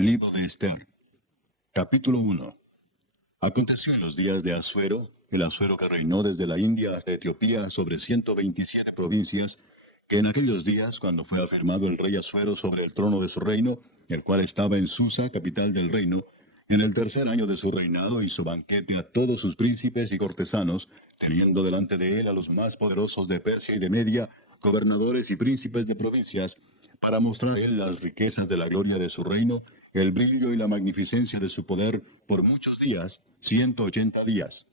Libro de Esther, capítulo 1. Aconteció en los días de Asuero, el Asuero que reinó desde la India hasta Etiopía sobre 127 provincias, que en aquellos días, cuando fue afirmado el rey Asuero sobre el trono de su reino, el cual estaba en Susa, capital del reino, en el tercer año de su reinado hizo banquete a todos sus príncipes y cortesanos, teniendo delante de él a los más poderosos de Persia y de Media, gobernadores y príncipes de provincias, para mostrar a él las riquezas de la gloria de su reino, el brillo y la magnificencia de su poder por muchos días, 180 días.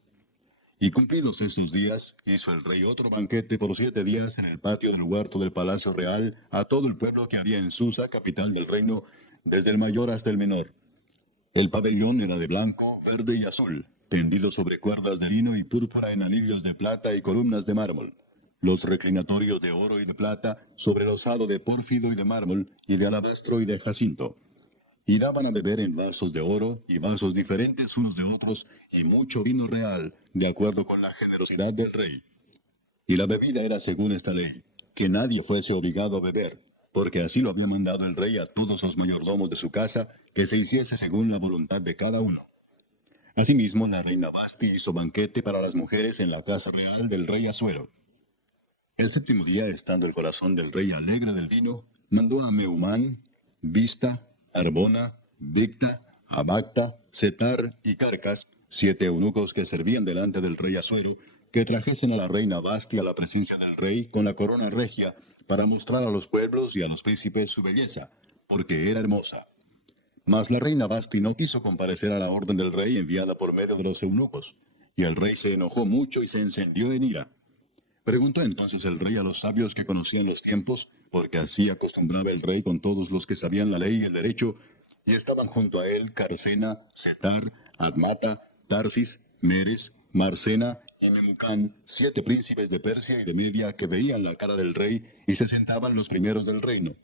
Y cumplidos estos días, hizo el rey otro banquete por 7 días en el patio del huerto del palacio real a todo el pueblo que había en Susa, capital del reino, desde el mayor hasta el menor. El pabellón era de blanco, verde y azul, tendido sobre cuerdas de lino y púrpura en anillos de plata y columnas de mármol. Los reclinatorios de oro y de plata, sobre losado de pórfido y de mármol, y de alabastro y de jacinto. Y daban a beber en vasos de oro y vasos diferentes unos de otros, y mucho vino real, de acuerdo con la generosidad del rey. Y la bebida era según esta ley, que nadie fuese obligado a beber, porque así lo había mandado el rey a todos los mayordomos de su casa, que se hiciese según la voluntad de cada uno. Asimismo, la reina Basti hizo banquete para las mujeres en la casa real del rey Asuero. El séptimo día, estando el corazón del rey alegre del vino, mandó a Meumán, Vista, Arbona, Victa, Abacta, Setar y Carcas, 7 eunucos que servían delante del rey Asuero, que trajesen a la reina Basti a la presencia del rey con la corona regia, para mostrar a los pueblos y a los príncipes su belleza, porque era hermosa. Mas la reina Basti no quiso comparecer a la orden del rey enviada por medio de los eunucos, y el rey se enojó mucho y se encendió en ira. Preguntó entonces el rey a los sabios que conocían los tiempos, porque así acostumbraba el rey con todos los que sabían la ley y el derecho, y estaban junto a él Carcena, Setar, Admata, Tarsis, Meres, Marcena y Memucán, 7 príncipes de Persia y de Media que veían la cara del rey y se sentaban los primeros del reino.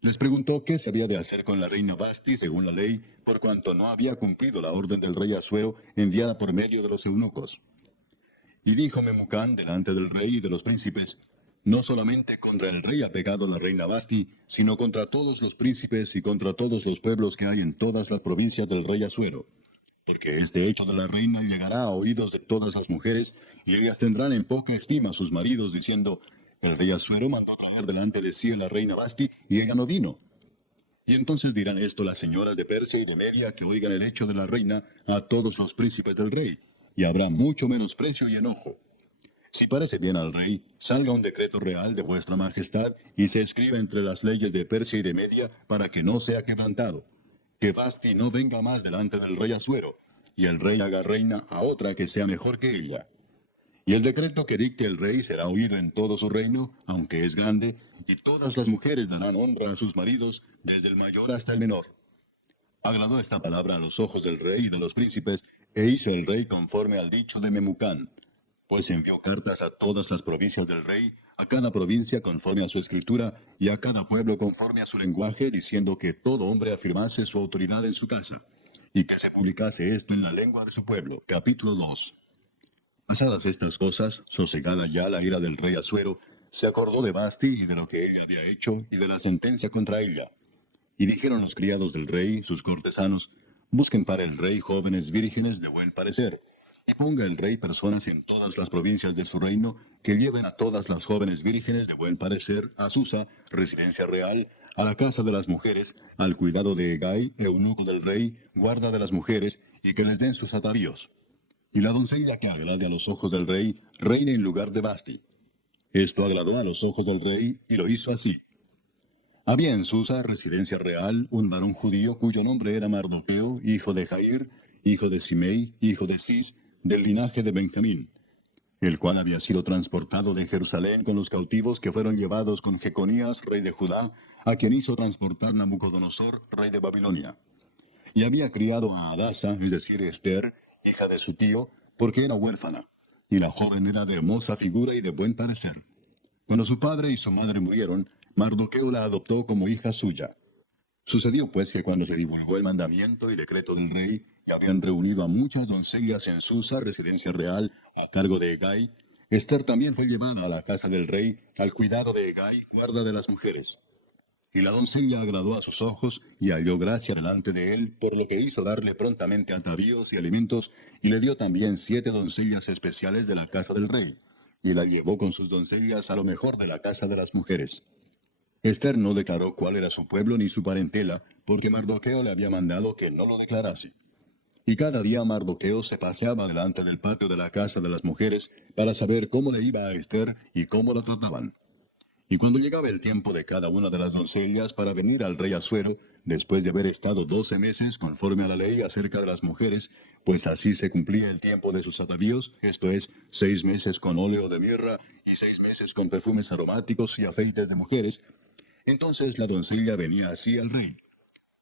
Les preguntó qué se había de hacer con la reina Basti según la ley, por cuanto no había cumplido la orden del rey Asuero enviada por medio de los eunucos. Y dijo Memucán delante del rey y de los príncipes, no solamente contra el rey ha pecado la reina Basti, sino contra todos los príncipes y contra todos los pueblos que hay en todas las provincias del rey Asuero. Porque este hecho de la reina llegará a oídos de todas las mujeres, y ellas tendrán en poca estima a sus maridos, diciendo, el rey Asuero mandó traer delante de sí a la reina Basti, y ella no vino. Y entonces dirán esto las señoras de Persia y de Media que oigan el hecho de la reina a todos los príncipes del rey, y habrá mucho menosprecio y enojo. Si parece bien al rey, salga un decreto real de vuestra majestad y se escriba entre las leyes de Persia y de Media para que no sea quebrantado. Que Basti no venga más delante del rey Asuero, y el rey haga reina a otra que sea mejor que ella. Y el decreto que dicte el rey será oído en todo su reino, aunque es grande, y todas las mujeres darán honra a sus maridos, desde el mayor hasta el menor. Agradó esta palabra a los ojos del rey y de los príncipes, e hizo el rey conforme al dicho de Memucán. Pues envió cartas a todas las provincias del rey, a cada provincia conforme a su escritura, y a cada pueblo conforme a su lenguaje, diciendo que todo hombre afirmase su autoridad en su casa, y que se publicase esto en la lengua de su pueblo. Capítulo 2. Pasadas estas cosas, sosegada ya la ira del rey Asuero, se acordó de Basti y de lo que ella había hecho, y de la sentencia contra ella. Y dijeron los criados del rey, sus cortesanos, busquen para el rey jóvenes vírgenes de buen parecer, y ponga el rey personas en todas las provincias de su reino, que lleven a todas las jóvenes vírgenes de buen parecer a Susa, residencia real, a la casa de las mujeres, al cuidado de Hegai, eunuco del rey, guarda de las mujeres, y que les den sus atavíos. Y la doncella que agrade a los ojos del rey, reine en lugar de Basti. Esto agradó a los ojos del rey, y lo hizo así. Había en Susa, residencia real, un varón judío cuyo nombre era Mardoqueo, hijo de Jair, hijo de Simei, hijo de Cis, del linaje de Benjamín, el cual había sido transportado de Jerusalén con los cautivos que fueron llevados con Jeconías, rey de Judá, a quien hizo transportar Nabucodonosor, rey de Babilonia. Y había criado a Adasa, es decir, Esther, hija de su tío, porque era huérfana, y la joven era de hermosa figura y de buen parecer. Cuando su padre y su madre murieron, Mardoqueo la adoptó como hija suya. Sucedió pues que cuando se divulgó el mandamiento y decreto del rey, y habían reunido a muchas doncellas en Susa, residencia real, a cargo de Hegai, Esther también fue llevada a la casa del rey, al cuidado de Hegai, guarda de las mujeres. Y la doncella agradó a sus ojos, y halló gracia delante de él, por lo que hizo darle prontamente atavíos y alimentos, y le dio también 7 doncellas especiales de la casa del rey, y la llevó con sus doncellas a lo mejor de la casa de las mujeres. Ester no declaró cuál era su pueblo ni su parentela, porque Mardoqueo le había mandado que no lo declarase. Y cada día Mardoqueo se paseaba delante del patio de la casa de las mujeres para saber cómo le iba a Ester y cómo la trataban. Y cuando llegaba el tiempo de cada una de las doncellas para venir al rey Asuero, después de haber estado 12 meses conforme a la ley acerca de las mujeres, pues así se cumplía el tiempo de sus atavíos, esto es, 6 meses con óleo de mirra y 6 meses con perfumes aromáticos y afeites de mujeres, entonces la doncella venía así al rey.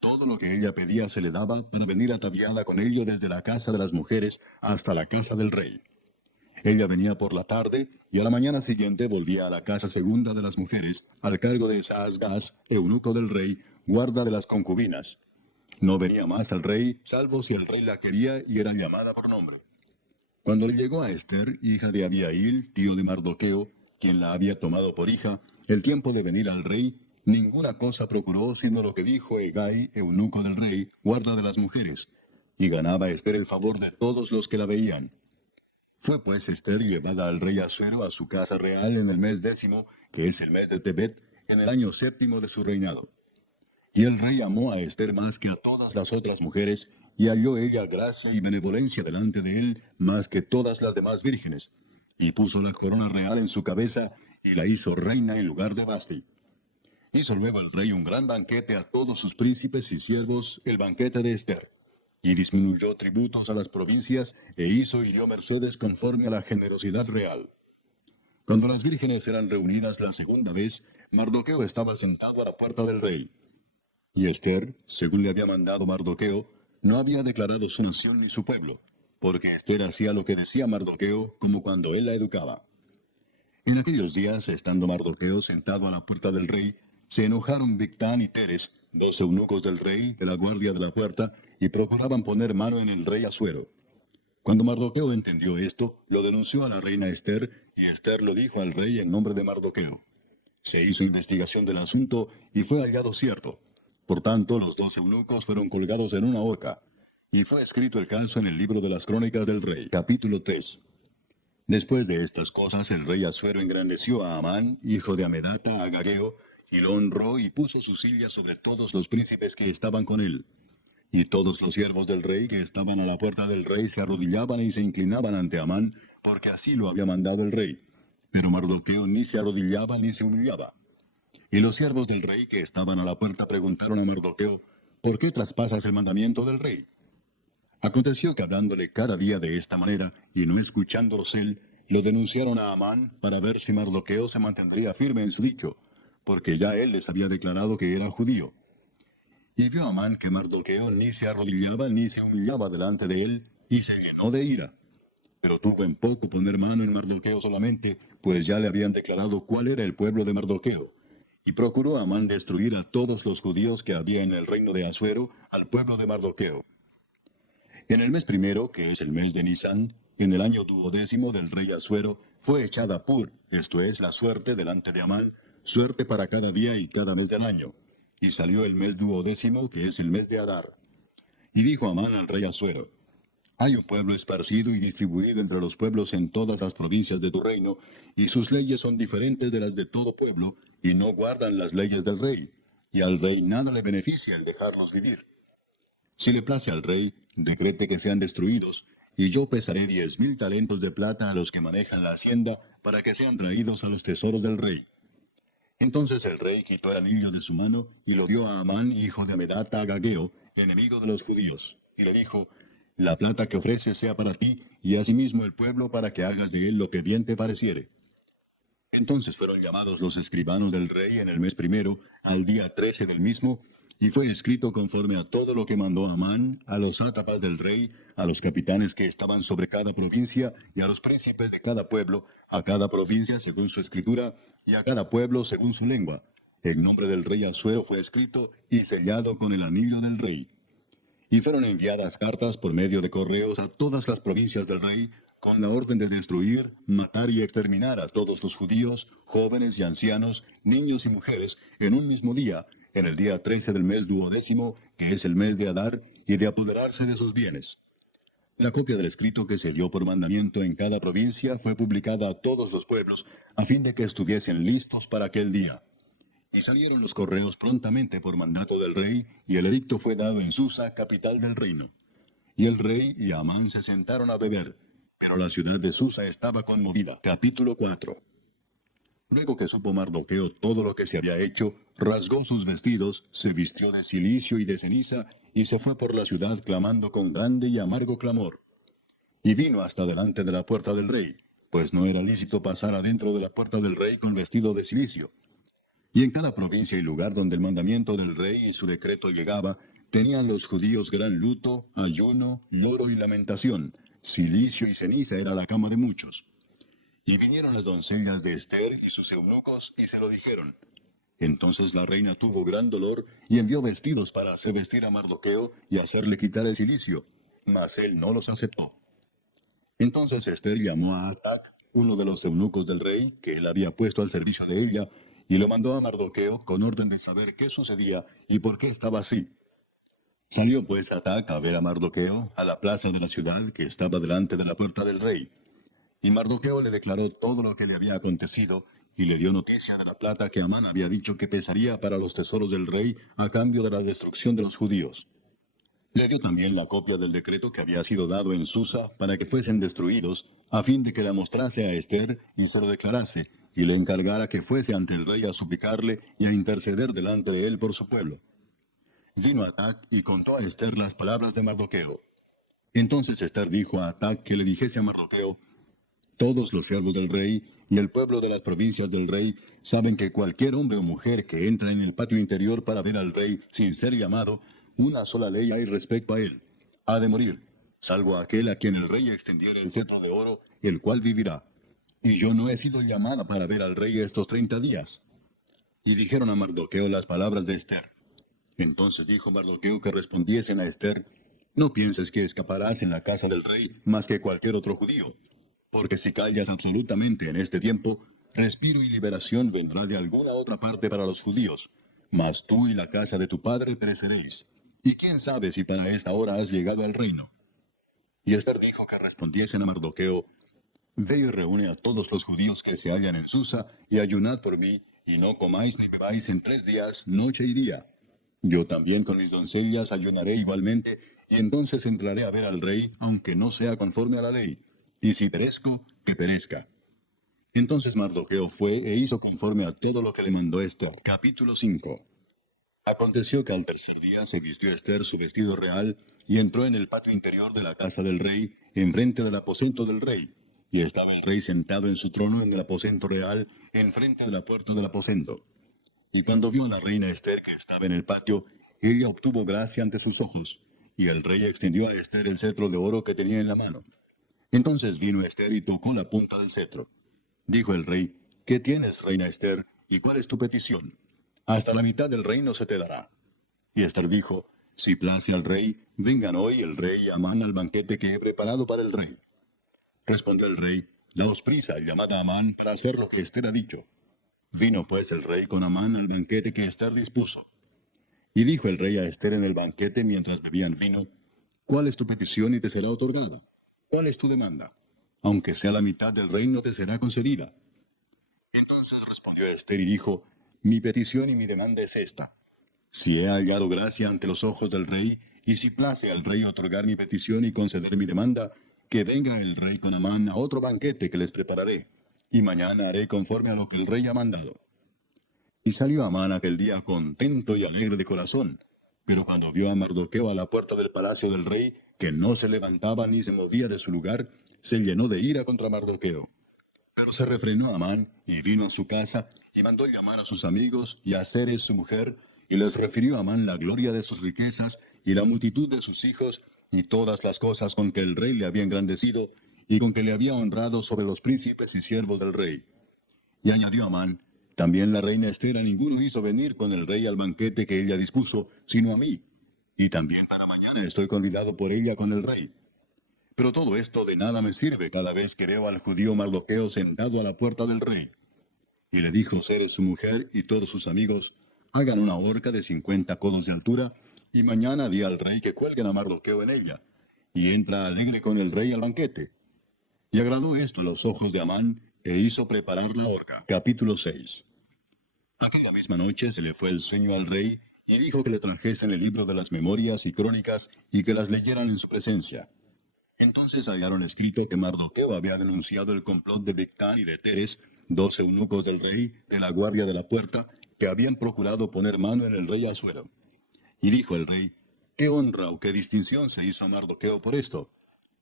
Todo lo que ella pedía se le daba para venir ataviada con ello desde la casa de las mujeres hasta la casa del rey. Ella venía por la tarde, y a la mañana siguiente volvía a la casa segunda de las mujeres, al cargo de Saasgaz, eunuco del rey, guarda de las concubinas. No venía más al rey, salvo si el rey la quería y era llamada por nombre. Cuando le llegó a Ester, hija de Abiail, tío de Mardoqueo, quien la había tomado por hija, el tiempo de venir al rey, ninguna cosa procuró sino lo que dijo Hegai, eunuco del rey, guarda de las mujeres, y ganaba Ester el favor de todos los que la veían. Fue pues Ester llevada al rey Asuero a su casa real en el mes 10, que es el mes de Tebet, en el año 7 de su reinado. Y el rey amó a Ester más que a todas las otras mujeres, y halló ella gracia y benevolencia delante de él más que todas las demás vírgenes. Y puso la corona real en su cabeza, y la hizo reina en lugar de Vasti. Hizo luego el rey un gran banquete a todos sus príncipes y siervos, el banquete de Ester. Y disminuyó tributos a las provincias, e hizo y dio mercedes conforme a la generosidad real. Cuando las vírgenes eran reunidas la segunda vez, Mardoqueo estaba sentado a la puerta del rey. Y Ester, según le había mandado Mardoqueo, no había declarado su nación ni su pueblo, porque Ester hacía lo que decía Mardoqueo, como cuando él la educaba. En aquellos días, estando Mardoqueo sentado a la puerta del rey, se enojaron Bigtán y Teres, 2 eunucos del rey, de la guardia de la puerta, y procuraban poner mano en el rey Asuero. Cuando Mardoqueo entendió esto, lo denunció a la reina Ester, y Ester lo dijo al rey en nombre de Mardoqueo. Se hizo investigación del asunto, y fue hallado cierto. Por tanto, los 2 eunucos fueron colgados en una horca. Y fue escrito el caso en el libro de las crónicas del rey. Capítulo 3. Después de estas cosas, el rey Asuero engrandeció a Amán, hijo de Amedata, agageo, y lo honró y puso su silla sobre todos los príncipes que estaban con él. Y todos los siervos del rey que estaban a la puerta del rey se arrodillaban y se inclinaban ante Amán, porque así lo había mandado el rey. Pero Mardoqueo ni se arrodillaba ni se humillaba. Y los siervos del rey que estaban a la puerta preguntaron a Mardoqueo, ¿por qué traspasas el mandamiento del rey? Aconteció que hablándole cada día de esta manera, y no escuchándolos él, lo denunciaron a Amán para ver si Mardoqueo se mantendría firme en su dicho, porque ya él les había declarado que era judío. Y vio Amán que Mardoqueo ni se arrodillaba ni se humillaba delante de él, y se llenó de ira. Pero tuvo en poco poner mano en Mardoqueo solamente, pues ya le habían declarado cuál era el pueblo de Mardoqueo. Y procuró Amán destruir a todos los judíos que había en el reino de Asuero, al pueblo de Mardoqueo. En el mes primero, que es el mes de Nisán, en el año 12 del rey Asuero, fue echada Pur, esto es, la suerte delante de Amán, suerte para cada día y cada mes del año. Y salió el mes 12, que es el mes de Adar. Y dijo Amán al rey Asuero, hay un pueblo esparcido y distribuido entre los pueblos en todas las provincias de tu reino, y sus leyes son diferentes de las de todo pueblo, y no guardan las leyes del rey, y al rey nada le beneficia el dejarlos vivir. Si le place al rey, decrete que sean destruidos, y yo pesaré 10,000 talentos de plata a los que manejan la hacienda, para que sean traídos a los tesoros del rey. Entonces el rey quitó el anillo de su mano, y lo dio a Amán, hijo de Amedata, agageo, enemigo de los judíos, y le dijo, la plata que ofreces sea para ti, y asimismo el pueblo para que hagas de él lo que bien te pareciere. Entonces fueron llamados los escribanos del rey en el mes primero, al día 13 del mismo, y fue escrito conforme a todo lo que mandó Amán, a los sátrapas del rey, a los capitanes que estaban sobre cada provincia, y a los príncipes de cada pueblo, a cada provincia según su escritura, y a cada pueblo según su lengua. El nombre del rey Asuero fue escrito y sellado con el anillo del rey. Y fueron enviadas cartas por medio de correos a todas las provincias del rey, con la orden de destruir, matar y exterminar a todos los judíos, jóvenes y ancianos, niños y mujeres, en un mismo día, en el día 13 del mes 12º, que es el mes de Adar, y de apoderarse de sus bienes. La copia del escrito que se dio por mandamiento en cada provincia fue publicada a todos los pueblos, a fin de que estuviesen listos para aquel día. Y salieron los correos prontamente por mandato del rey, y el edicto fue dado en Susa, capital del reino. Y el rey y Amán se sentaron a beber, pero la ciudad de Susa estaba conmovida. Capítulo 4. Luego que supo Mardoqueo todo lo que se había hecho, rasgó sus vestidos, se vistió de cilicio y de ceniza, y se fue por la ciudad clamando con grande y amargo clamor. Y vino hasta delante de la puerta del rey, pues no era lícito pasar adentro de la puerta del rey con vestido de cilicio. Y en cada provincia y lugar donde el mandamiento del rey y su decreto llegaba, tenían los judíos gran luto, ayuno, lloro y lamentación. Cilicio y ceniza era la cama de muchos. Y vinieron las doncellas de Ester y sus eunucos, y se lo dijeron. Entonces la reina tuvo gran dolor, y envió vestidos para hacer vestir a Mardoqueo y hacerle quitar el cilicio, mas él no los aceptó. Entonces Ester llamó a Atac, uno de los eunucos del rey, que él había puesto al servicio de ella, y lo mandó a Mardoqueo con orden de saber qué sucedía y por qué estaba así. Salió pues Atac a ver a Mardoqueo a la plaza de la ciudad que estaba delante de la puerta del rey. Y Mardoqueo le declaró todo lo que le había acontecido, y le dio noticia de la plata que Amán había dicho que pesaría para los tesoros del rey a cambio de la destrucción de los judíos. Le dio también la copia del decreto que había sido dado en Susa para que fuesen destruidos, a fin de que la mostrase a Ester y se lo declarase, y le encargara que fuese ante el rey a suplicarle y a interceder delante de él por su pueblo. Vino Atac y contó a Ester las palabras de Mardoqueo. Entonces Ester dijo a Atac que le dijese a Mardoqueo: todos los siervos del rey y el pueblo de las provincias del rey saben que cualquier hombre o mujer que entra en el patio interior para ver al rey sin ser llamado, una sola ley hay respecto a él: ha de morir, salvo aquel a quien el rey extendiere el cetro de oro, el cual vivirá. Y yo no he sido llamada para ver al rey estos 30 días. Y dijeron a Mardoqueo las palabras de Ester. Entonces dijo Mardoqueo que respondiesen a Ester: no pienses que escaparás en la casa del rey más que cualquier otro judío. Porque si callas absolutamente en este tiempo, respiro y liberación vendrá de alguna otra parte para los judíos. Mas tú y la casa de tu padre pereceréis. Y quién sabe si para esta hora has llegado al reino. Y Ester dijo que respondiesen a Mardoqueo: ve y reúne a todos los judíos que se hallan en Susa, y ayunad por mí, y no comáis ni bebáis en 3 días, noche y día. Yo también con mis doncellas ayunaré igualmente, y entonces entraré a ver al rey, aunque no sea conforme a la ley. Y si perezco, que perezca. Entonces Mardoqueo fue e hizo conforme a todo lo que le mandó Ester. Capítulo 5. Aconteció que al tercer día se vistió Ester su vestido real, y entró en el patio interior de la casa del rey, enfrente del aposento del rey. Y estaba el rey sentado en su trono en el aposento real, enfrente de la puerta del aposento. Y cuando vio a la reina Ester que estaba en el patio, ella obtuvo gracia ante sus ojos, y el rey extendió a Ester el cetro de oro que tenía en la mano. Entonces vino Ester y tocó la punta del cetro. Dijo el rey: ¿qué tienes, reina Ester, y cuál es tu petición? Hasta la mitad del reino se te dará. Y Ester dijo: si place al rey, vengan hoy el rey y Amán al banquete que he preparado para el rey. Respondió el rey: daos prisa y llamad a Amán para hacer lo que Ester ha dicho. Vino pues el rey con Amán al banquete que Ester dispuso. Y dijo el rey a Ester en el banquete mientras bebían vino: ¿cuál es tu petición y te será otorgada? ¿Cuál es tu demanda? Aunque sea la mitad del reino te será concedida. Entonces respondió Ester y dijo: mi petición y mi demanda es esta: si he hallado gracia ante los ojos del rey, y si place al rey otorgar mi petición y conceder mi demanda, que venga el rey con Amán a otro banquete que les prepararé, y mañana haré conforme a lo que el rey ha mandado. Y salió Amán aquel día contento y alegre de corazón. Pero cuando vio a Mardoqueo a la puerta del palacio del rey, que no se levantaba ni se movía de su lugar, se llenó de ira contra Mardoqueo. Pero se refrenó Amán, y vino a su casa, y mandó llamar a sus amigos y a Zeres su mujer, y les refirió a Amán la gloria de sus riquezas, y la multitud de sus hijos, y todas las cosas con que el rey le había engrandecido, y con que le había honrado sobre los príncipes y siervos del rey. Y añadió Amán: también la reina Ester a ninguno hizo venir con el rey al banquete que ella dispuso, sino a mí. Y también para mañana estoy convidado por ella con el rey. Pero todo esto de nada me sirve cada vez que veo al judío Mardoqueo sentado a la puerta del rey. Y le dijo Zeres su mujer y todos sus amigos: hagan una horca de 50 codos de altura, y mañana di al rey que cuelguen a Mardoqueo en ella. Y entra alegre con el rey al banquete. Y agradó esto a los ojos de Amán, e hizo preparar la horca. Capítulo 6. Aquella misma noche se le fue el sueño al rey, y dijo que le trajesen el libro de las memorias y crónicas, y que las leyeran en su presencia. Entonces hallaron escrito que Mardoqueo había denunciado el complot de Bigtán y de Teres, 2 eunucos del rey, de la guardia de la puerta, que habían procurado poner mano en el rey Asuero. Y dijo el rey, ¿qué honra o qué distinción se hizo a Mardoqueo por esto?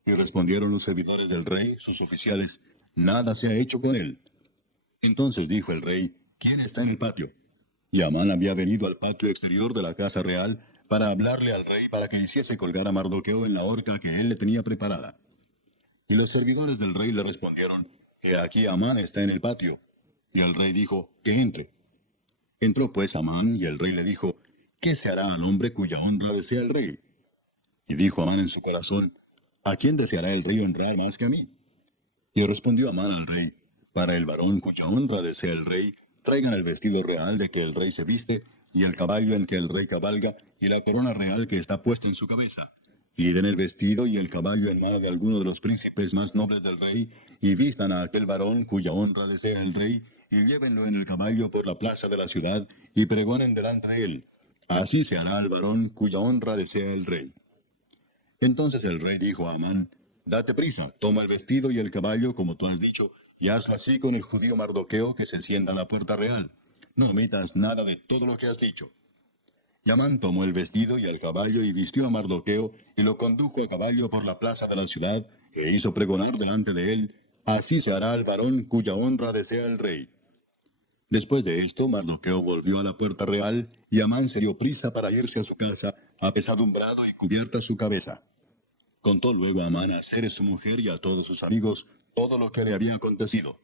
Y respondieron los servidores del rey, sus oficiales, nada se ha hecho con él. Entonces dijo el rey, ¿quién está en el patio? Y Amán había venido al patio exterior de la casa real para hablarle al rey para que hiciese colgar a Mardoqueo en la horca que él le tenía preparada. Y los servidores del rey le respondieron, que aquí Amán está en el patio. Y el rey dijo, que entre. Entró pues Amán, y el rey le dijo, ¿qué se hará al hombre cuya honra desea el rey? Y dijo Amán en su corazón, ¿a quién deseará el rey honrar más que a mí? Y respondió Amán al rey, para el varón cuya honra desea el rey, traigan el vestido real de que el rey se viste, y el caballo en que el rey cabalga, y la corona real que está puesta en su cabeza. Y den el vestido y el caballo en mano de alguno de los príncipes más nobles del rey, y vistan a aquel varón cuya honra desea el rey, y llévenlo en el caballo por la plaza de la ciudad, y pregonen delante de él. Así se hará al varón cuya honra desea el rey. Entonces el rey dijo a Amán, date prisa, toma el vestido y el caballo, como tú has dicho, y hazlo así con el judío Mardoqueo que se sienta a la puerta real. No omitas nada de todo lo que has dicho. Y Amán tomó el vestido y el caballo y vistió a Mardoqueo, y lo condujo a caballo por la plaza de la ciudad, e hizo pregonar delante de él, así se hará al varón cuya honra desea el rey. Después de esto, Mardoqueo volvió a la puerta real, y Amán se dio prisa para irse a su casa, apesadumbrado y cubierta su cabeza. Contó luego Amán a Zeres su mujer y a todos sus amigos todo lo que le había acontecido.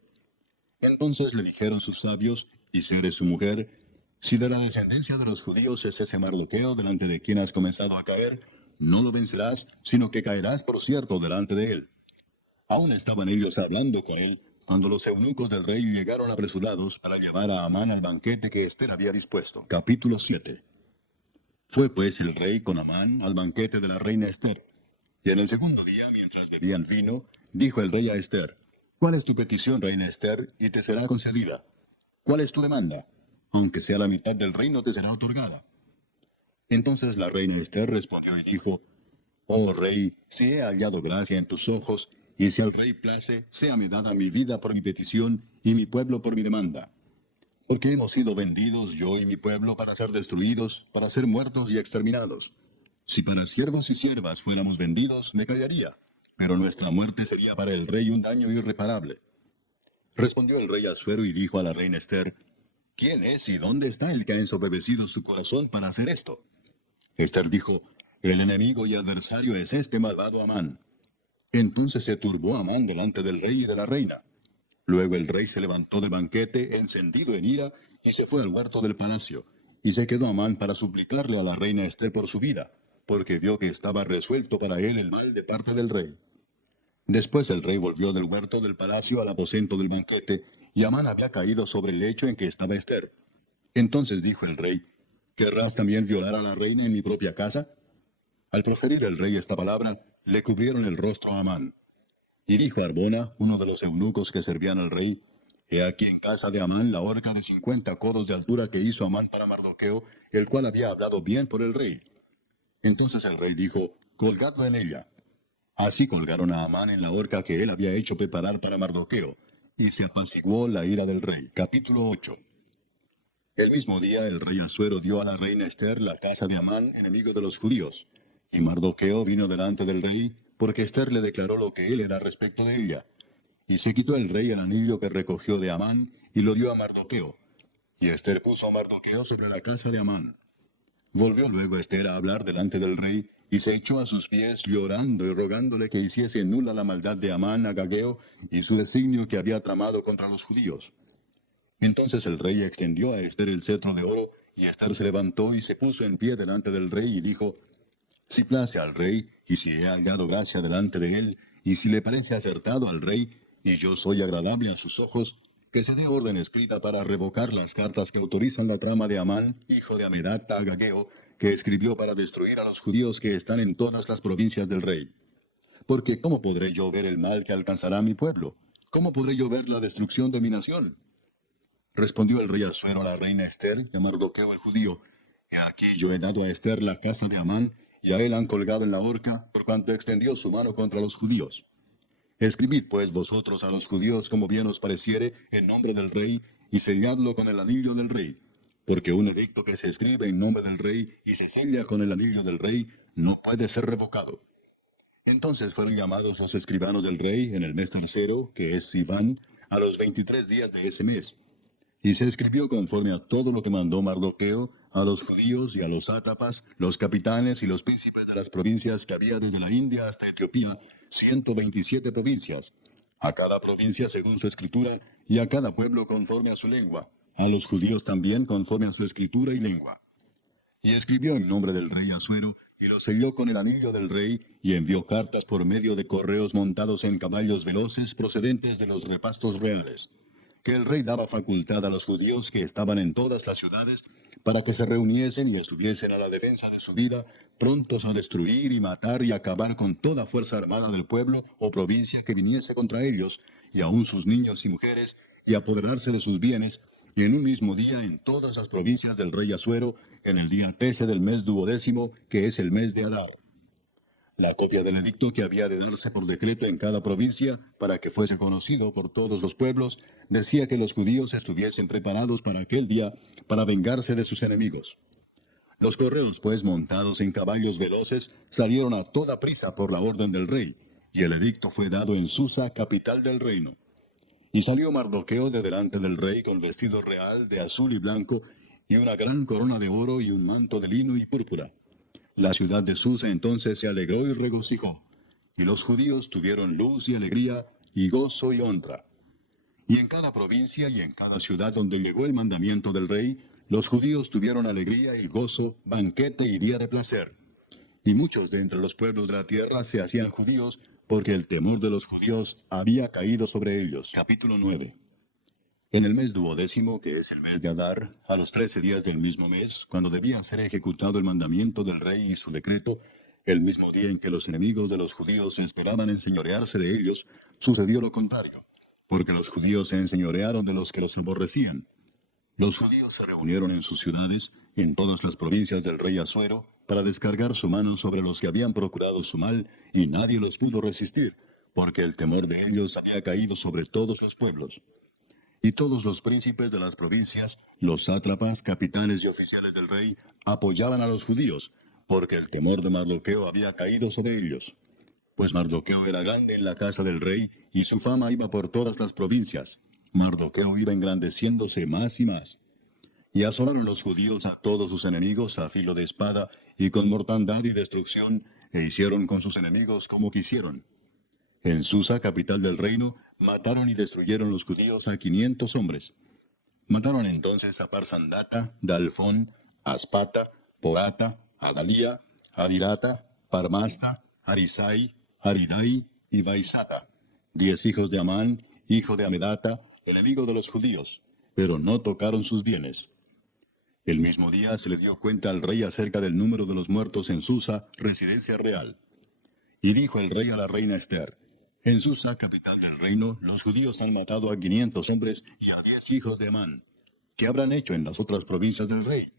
Entonces le dijeron sus sabios, y Zeres su mujer, si de la descendencia de los judíos es ese Mardoqueo delante de quien has comenzado a caer, no lo vencerás, sino que caerás por cierto delante de él. Aún estaban ellos hablando con él, cuando los eunucos del rey llegaron apresurados para llevar a Amán al banquete que Ester había dispuesto. Capítulo 7. Fue pues el rey con Amán al banquete de la reina Ester. Y en el segundo día, mientras bebían vino, dijo el rey a Ester, ¿cuál es tu petición, reina Ester, y te será concedida? ¿Cuál es tu demanda? Aunque sea la mitad del reino, te será otorgada. Entonces la reina Ester respondió y dijo, oh rey, si he hallado gracia en tus ojos, y si al rey place, séame dada mi vida por mi petición, y mi pueblo por mi demanda. Porque hemos sido vendidos, yo y mi pueblo, para ser destruidos, para ser muertos y exterminados. Si para siervos y siervas fuéramos vendidos, me callaría, pero nuestra muerte sería para el rey un daño irreparable. Respondió el rey Asuero y dijo a la reina Ester, ¿quién es y dónde está el que ha ensoberbecido su corazón para hacer esto? Ester dijo, el enemigo y adversario es este malvado Amán. Entonces se turbó Amán delante del rey y de la reina. Luego el rey se levantó del banquete, encendido en ira, y se fue al huerto del palacio. Y se quedó Amán para suplicarle a la reina Ester por su vida, porque vio que estaba resuelto para él el mal de parte del rey. Después el rey volvió del huerto del palacio al aposento del banquete, y Amán había caído sobre el lecho en que estaba Ester. Entonces dijo el rey, ¿querrás también violar a la reina en mi propia casa? Al proferir el rey esta palabra, le cubrieron el rostro a Amán. Y dijo Arbona, uno de los eunucos que servían al rey, he aquí en casa de Amán la horca de 50 codos de altura que hizo Amán para Mardoqueo, el cual había hablado bien por el rey. Entonces el rey dijo, colgadlo en ella. Así colgaron a Amán en la horca que él había hecho preparar para Mardoqueo, y se apaciguó la ira del rey. Capítulo 8. El mismo día el rey Asuero dio a la reina Ester la casa de Amán, enemigo de los judíos. Y Mardoqueo vino delante del rey, porque Ester le declaró lo que él era respecto de ella. Y se quitó el rey el anillo que recogió de Amán, y lo dio a Mardoqueo. Y Ester puso a Mardoqueo sobre la casa de Amán. Volvió luego Ester a hablar delante del rey, y se echó a sus pies llorando y rogándole que hiciese nula la maldad de Amán Agageo y su designio que había tramado contra los judíos. Entonces el rey extendió a Ester el cetro de oro, y Ester se levantó y se puso en pie delante del rey y dijo, si place al rey, y si he hallado gracia delante de él, y si le parece acertado al rey, y yo soy agradable a sus ojos, que se dé orden escrita para revocar las cartas que autorizan la trama de Amán, hijo de Amedata Agageo, que escribió para destruir a los judíos que están en todas las provincias del rey. Porque ¿cómo podré yo ver el mal que alcanzará a mi pueblo? ¿Cómo podré yo ver la destrucción de mi nación? Respondió el rey Asuero a la reina Ester y a Mardoqueo el judío: He aquí yo he dado a Ester la casa de Amán, y a él han colgado en la horca, por cuanto extendió su mano contra los judíos. Escribid pues vosotros a los judíos como bien os pareciere, en nombre del rey, y selladlo con el anillo del rey. Porque un edicto que se escribe en nombre del rey y se sella con el anillo del rey, no puede ser revocado. Entonces fueron llamados los escribanos del rey en el mes tercero, que es Sivan, a los 23 días de ese mes. Y se escribió conforme a todo lo que mandó Mardoqueo, a los judíos y a los sátrapas, los capitanes y los príncipes de las provincias que había desde la India hasta Etiopía, 127 provincias, a cada provincia según su escritura, y a cada pueblo conforme a su lengua, a los judíos también conforme a su escritura y lengua. Y escribió en nombre del rey Asuero, y lo selló con el anillo del rey, y envió cartas por medio de correos montados en caballos veloces procedentes de los repastos reales, que el rey daba facultad a los judíos que estaban en todas las ciudades, para que se reuniesen y estuviesen a la defensa de su vida, prontos a destruir y matar y acabar con toda fuerza armada del pueblo o provincia que viniese contra ellos, y aun sus niños y mujeres, y apoderarse de sus bienes, y en un mismo día en todas las provincias del rey Asuero, en el día 13 del mes duodécimo, que es el mes de Adar. La copia del edicto que había de darse por decreto en cada provincia, para que fuese conocido por todos los pueblos, decía que los judíos estuviesen preparados para aquel día, para vengarse de sus enemigos. Los correos, pues, montados en caballos veloces, salieron a toda prisa por la orden del rey, y el edicto fue dado en Susa, capital del reino. Y salió Mardoqueo de delante del rey con vestido real de azul y blanco, y una gran corona de oro y un manto de lino y púrpura. La ciudad de Susa entonces se alegró y regocijó, y los judíos tuvieron luz y alegría, y gozo y honra. Y en cada provincia y en cada ciudad donde llegó el mandamiento del rey, los judíos tuvieron alegría y gozo, banquete y día de placer. Y muchos de entre los pueblos de la tierra se hacían judíos, porque el temor de los judíos había caído sobre ellos. Capítulo 9. En el mes duodécimo, que es el mes de Adar, a los 13 días del mismo mes, cuando debía ser ejecutado el mandamiento del rey y su decreto, el mismo día en que los enemigos de los judíos esperaban enseñorearse de ellos, sucedió lo contrario, porque los judíos se enseñorearon de los que los aborrecían. Los judíos se reunieron en sus ciudades, en todas las provincias del rey Asuero, para descargar su mano sobre los que habían procurado su mal, y nadie los pudo resistir, porque el temor de ellos había caído sobre todos los pueblos. Y todos los príncipes de las provincias, los sátrapas, capitanes y oficiales del rey, apoyaban a los judíos, porque el temor de Mardoqueo había caído sobre ellos. Pues Mardoqueo era grande en la casa del rey, y su fama iba por todas las provincias. Mardoqueo iba engrandeciéndose más y más. Y asolaron los judíos a todos sus enemigos a filo de espada, y con mortandad y destrucción, e hicieron con sus enemigos como quisieron. En Susa, capital del reino, mataron y destruyeron los judíos a 500 hombres. Mataron entonces a Parsandata, Dalfón, Aspata, Porata, Adalía, Adirata, Parmasta, Arisai, Aridai y Baisata, 10 hijos de Amán, hijo de Amedata, enemigo de los judíos, pero no tocaron sus bienes. El mismo día se le dio cuenta al rey acerca del número de los muertos en Susa, residencia real. Y dijo el rey a la reina Ester: En Susa, capital del reino, los judíos han matado a 500 hombres y a 10 hijos de Amán. ¿Qué habrán hecho en las otras provincias del rey?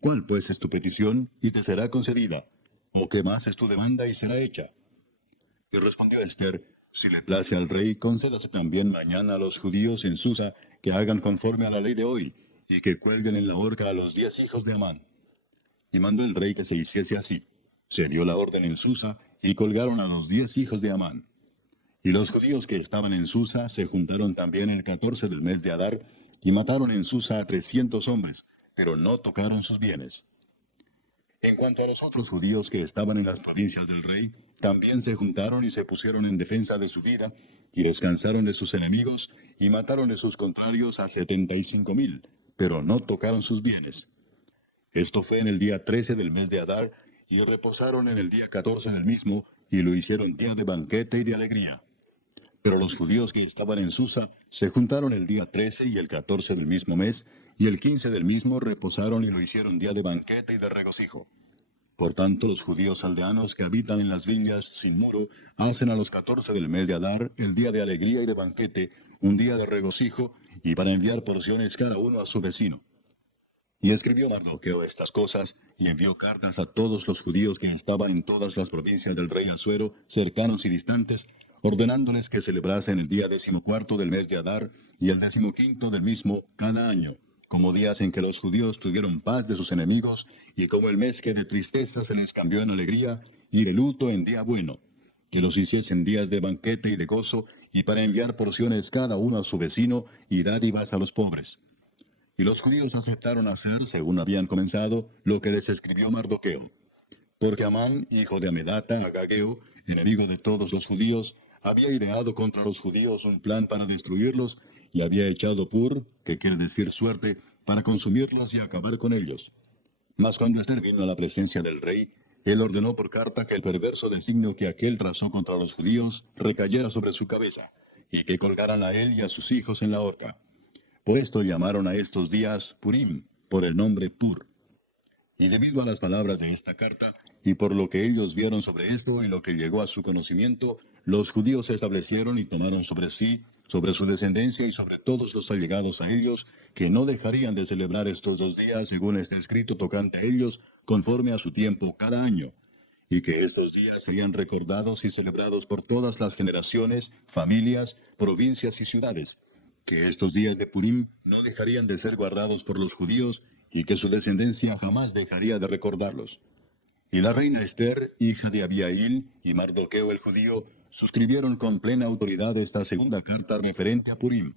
¿Cuál pues es tu petición y te será concedida? ¿O qué más es tu demanda y será hecha? Y respondió Ester: Si le place al rey, concédase también mañana a los judíos en Susa que hagan conforme a la ley de hoy, y que cuelguen en la horca a los 10 hijos de Amán. Y mandó el rey que se hiciese así. Se dio la orden en Susa, y colgaron a los 10 hijos de Amán. Y los judíos que estaban en Susa se juntaron también el 14 del mes de Adar, y mataron en Susa a 300 hombres, pero no tocaron sus bienes. En cuanto a los otros judíos que estaban en las provincias del rey, también se juntaron y se pusieron en defensa de su vida, y descansaron de sus enemigos, y mataron de sus contrarios a 75,000, pero no tocaron sus bienes. Esto fue en el día 13 del mes de Adar, y reposaron en el día 14 del mismo, y lo hicieron día de banquete y de alegría. Pero los judíos que estaban en Susa se juntaron el día 13 y el 14 del mismo mes, y el 15 del mismo reposaron y lo hicieron día de banquete y de regocijo. Por tanto, los judíos aldeanos que habitan en las viñas sin muro hacen a los 14 del mes de Adar el día de alegría y de banquete, un día de regocijo, y para enviar porciones cada uno a su vecino. Y escribió Mardoqueo estas cosas, y envió cartas a todos los judíos que estaban en todas las provincias del rey Asuero, cercanos y distantes, ordenándoles que celebrasen el día 14 del mes de Adar y el 15 del mismo cada año, como días en que los judíos tuvieron paz de sus enemigos, y como el mes que de tristeza se les cambió en alegría, y de luto en día bueno, que los hiciesen días de banquete y de gozo, y para enviar porciones cada uno a su vecino, y dádivas a los pobres. Y los judíos aceptaron hacer, según habían comenzado, lo que les escribió Mardoqueo. Porque Amán, hijo de Amedata, agageo, enemigo de todos los judíos, había ideado contra los judíos un plan para destruirlos, y había echado pur, que quiere decir suerte, para consumirlos y acabar con ellos. Mas cuando Ester vino a la presencia del rey, él ordenó por carta que el perverso designio que aquel trazó contra los judíos recayera sobre su cabeza, y que colgaran a él y a sus hijos en la horca. Por esto llamaron a estos días Purim, por el nombre Pur. Y debido a las palabras de esta carta, y por lo que ellos vieron sobre esto y lo que llegó a su conocimiento, los judíos se establecieron y tomaron sobre sí, sobre su descendencia y sobre todos los allegados a ellos, que no dejarían de celebrar estos 2 días según está escrito tocante a ellos, conforme a su tiempo cada año, y que estos días serían recordados y celebrados por todas las generaciones, familias, provincias y ciudades, que estos días de Purim no dejarían de ser guardados por los judíos, y que su descendencia jamás dejaría de recordarlos. Y la reina Ester, hija de Abihail, y Mardoqueo el judío, suscribieron con plena autoridad esta segunda carta referente a Purim.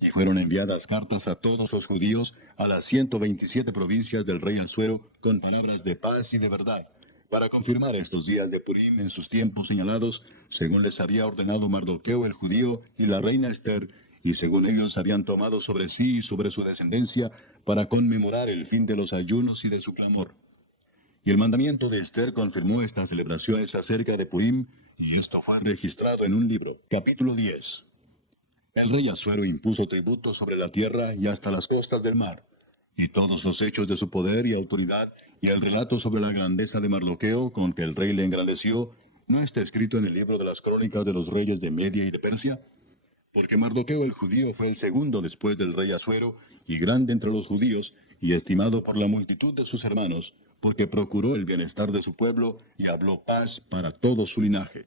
Y fueron enviadas cartas a todos los judíos, a las 127 provincias del rey Asuero, con palabras de paz y de verdad, para confirmar estos días de Purim en sus tiempos señalados, según les había ordenado Mardoqueo el judío y la reina Ester, y según ellos habían tomado sobre sí y sobre su descendencia, para conmemorar el fin de los ayunos y de su clamor. Y el mandamiento de Ester confirmó estas celebraciones acerca de Purim, y esto fue registrado en un libro. Capítulo 10. El rey Asuero impuso tributo sobre la tierra y hasta las costas del mar, y todos los hechos de su poder y autoridad, y el relato sobre la grandeza de Mardoqueo con que el rey le engrandeció, ¿no está escrito en el libro de las crónicas de los reyes de Media y de Persia? Porque Mardoqueo el judío fue el segundo después del rey Asuero, y grande entre los judíos, y estimado por la multitud de sus hermanos, porque procuró el bienestar de su pueblo, y habló paz para todo su linaje.